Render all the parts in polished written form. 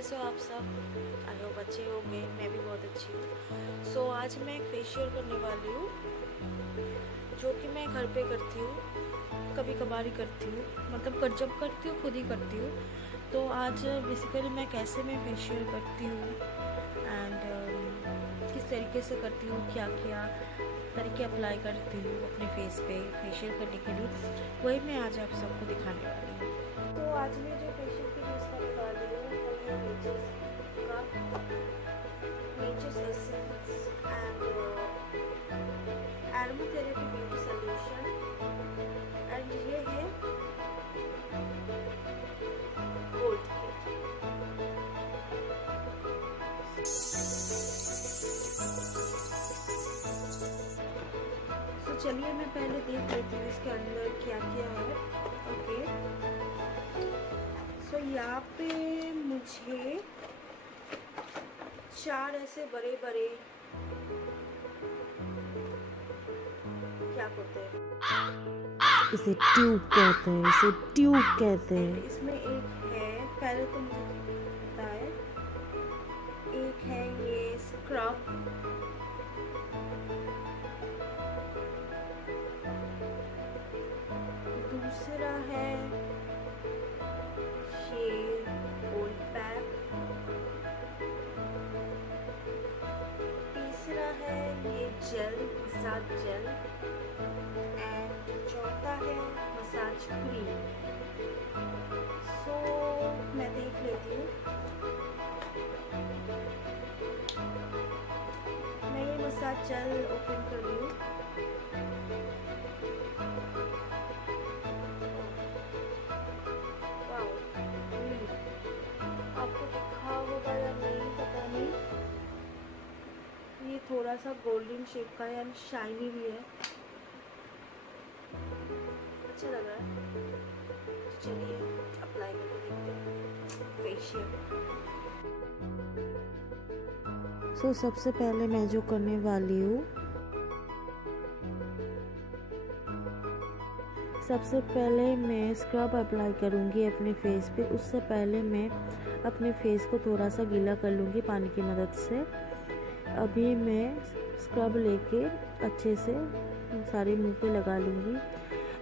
कैसे हो आप सब? आई होप अच्छे होंगे। मैं भी बहुत अच्छी हूँ। सो आज मैं एक फेशियल करने वाली हूँ जो कि मैं घर पे करती हूँ, कभी कभार ही करती हूँ, मतलब जब करती हूँ खुद ही करती हूँ। तो आज बेसिकली मैं कैसे मैं फेशियल करती हूँ एंड किस तरीके से करती हूँ, क्या क्या तरीके अप्लाई करती हूँ अपने फेस पे फेशियल करने के लिए, वही मैं आज आप सबको दिखाने वाली हूँ। तो आज मैं जो फेशियल की यूज़ करने वाली हूँ वो है nature's essence and aromatherapy beauty solution and ये है गोल्ड किट। तो चलिए मैं पहले देख लेती हूँ इसके अंदर क्या क्या है। ओके, सो यहाँ पे मुझे 4 ऐसे बड़े बड़े क्या कहते हैं, इसे ट्यूब कहते हैं, इसे ट्यूब कहते हैं। इसमें एक है, पहले तो मुझे पता है, एक है ये स्क्रब, दूसरा है ये गोल्ड पैक, तीसरा है ये जेल, मसाज जेल एंड चौथा है मसाज क्रीम। सो मैं देख लेती हूँ। मैं ये मसाज जेल ओपन कर रही हूँ। आपको दिखा होगा या नहीं पता नहीं, ये थोड़ा सा गोल्डन शेप का है एंड शाइनी भी है, अच्छा लग रहा है। तो चलिए अप्लाई करके देखते हैं फेशियल। सो सबसे पहले मैं जो करने वाली हूँ, सबसे पहले मैं स्क्रब अप्लाई करूँगी अपने फेस पे। उससे पहले मैं अपने फेस को थोड़ा सा गीला कर लूँगी पानी की मदद से। अभी मैं स्क्रब लेके अच्छे से सारे मुंह पे लगा लूँगी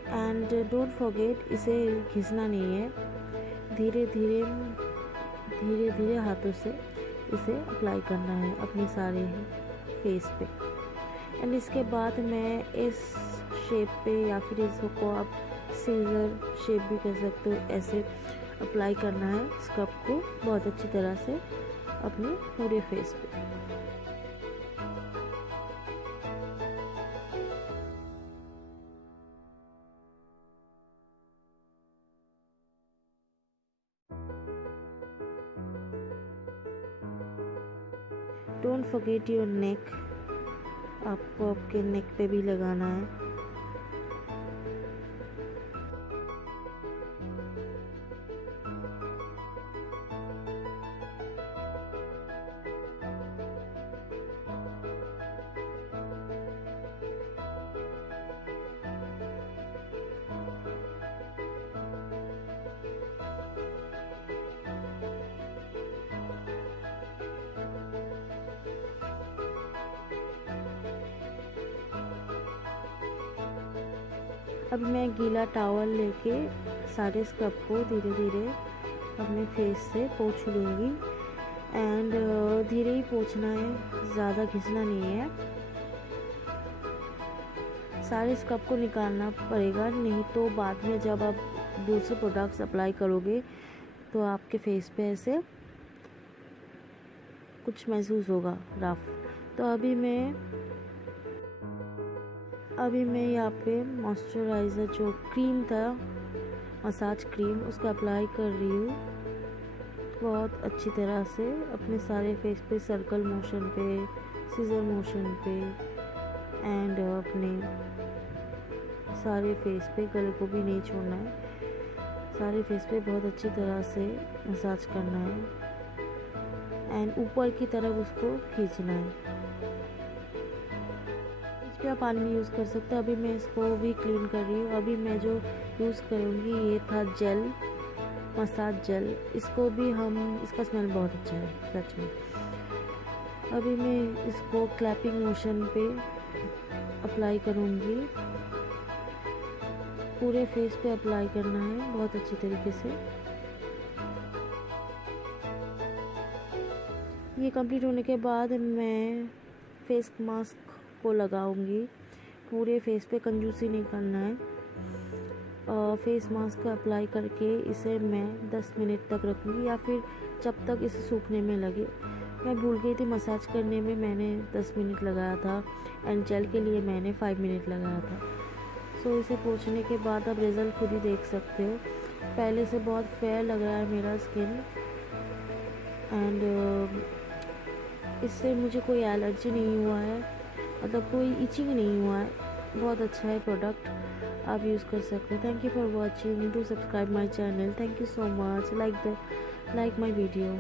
एंड डोंट फॉरगेट, इसे घिसना नहीं है, धीरे धीरे धीरे धीरे हाथों से इसे अप्लाई करना है अपने सारे फेस पे। एंड इसके बाद मैं इस शेप पे या फिर इसको आप सीजर शेप भी कर सकते हो, ऐसे अप्लाई करना है स्क्रब को बहुत अच्छी तरह से अपने पूरे फेस पे। डोंट फॉरगेट योर नेक, आपको आपके नेक पे भी लगाना है। अब मैं गीला टॉवल लेके सारे स्क्रब को धीरे धीरे अपने फेस से पोंछ लूँगी एंड धीरे ही पोंछना है, ज़्यादा घिसना नहीं है। सारे स्क्रब को निकालना पड़ेगा, नहीं तो बाद में जब आप दूसरे प्रोडक्ट्स अप्लाई करोगे तो आपके फेस पे ऐसे कुछ महसूस होगा रफ। तो अभी मैं यहाँ पे मॉइस्चराइज़र जो क्रीम था, मसाज क्रीम, उसका अप्लाई कर रही हूँ बहुत अच्छी तरह से अपने सारे फेस पे, सर्कल मोशन पे, सीजर मोशन पे एंड अपने सारे फेस पे, गले को भी नहीं छोड़ना है, सारे फेस पे बहुत अच्छी तरह से मसाज करना है एंड ऊपर की तरफ उसको खींचना है। इसमें आप पानी भी यूज़ कर सकते हैं। अभी मैं इसको भी क्लीन कर रही हूँ। अभी मैं जो यूज़ करूँगी ये था जेल मसाज जेल, इसको भी इसका स्मेल बहुत अच्छा है सच में। अभी मैं इसको क्लैपिंग मोशन पे अप्लाई करूँगी, पूरे फेस पे अप्लाई करना है बहुत अच्छी तरीके से। ये कंप्लीट होने के बाद मैं फेस मास्क को लगाऊंगी, पूरे फेस पे कंजूसी नहीं करना है। फेस मास्क को अप्लाई करके इसे मैं 10 मिनट तक रखूँगी या फिर जब तक इसे सूखने में लगे। मैं भूल गई थी मसाज करने में मैंने 10 मिनट लगाया था एंड जेल के लिए मैंने 5 मिनट लगाया था। सो इसे पोंछने के बाद आप रिज़ल्ट खुद ही देख सकते हो। पहले से बहुत फेयर लग रहा है मेरा स्किन एंड इससे मुझे कोई एलर्जी नहीं हुआ है, मतलब कोई इचिंग नहीं हुआ है। बहुत अच्छा है प्रोडक्ट, आप यूज़ कर सकते हैं। Thank you for watching, do subscribe my channel. Thank you so much, like my video.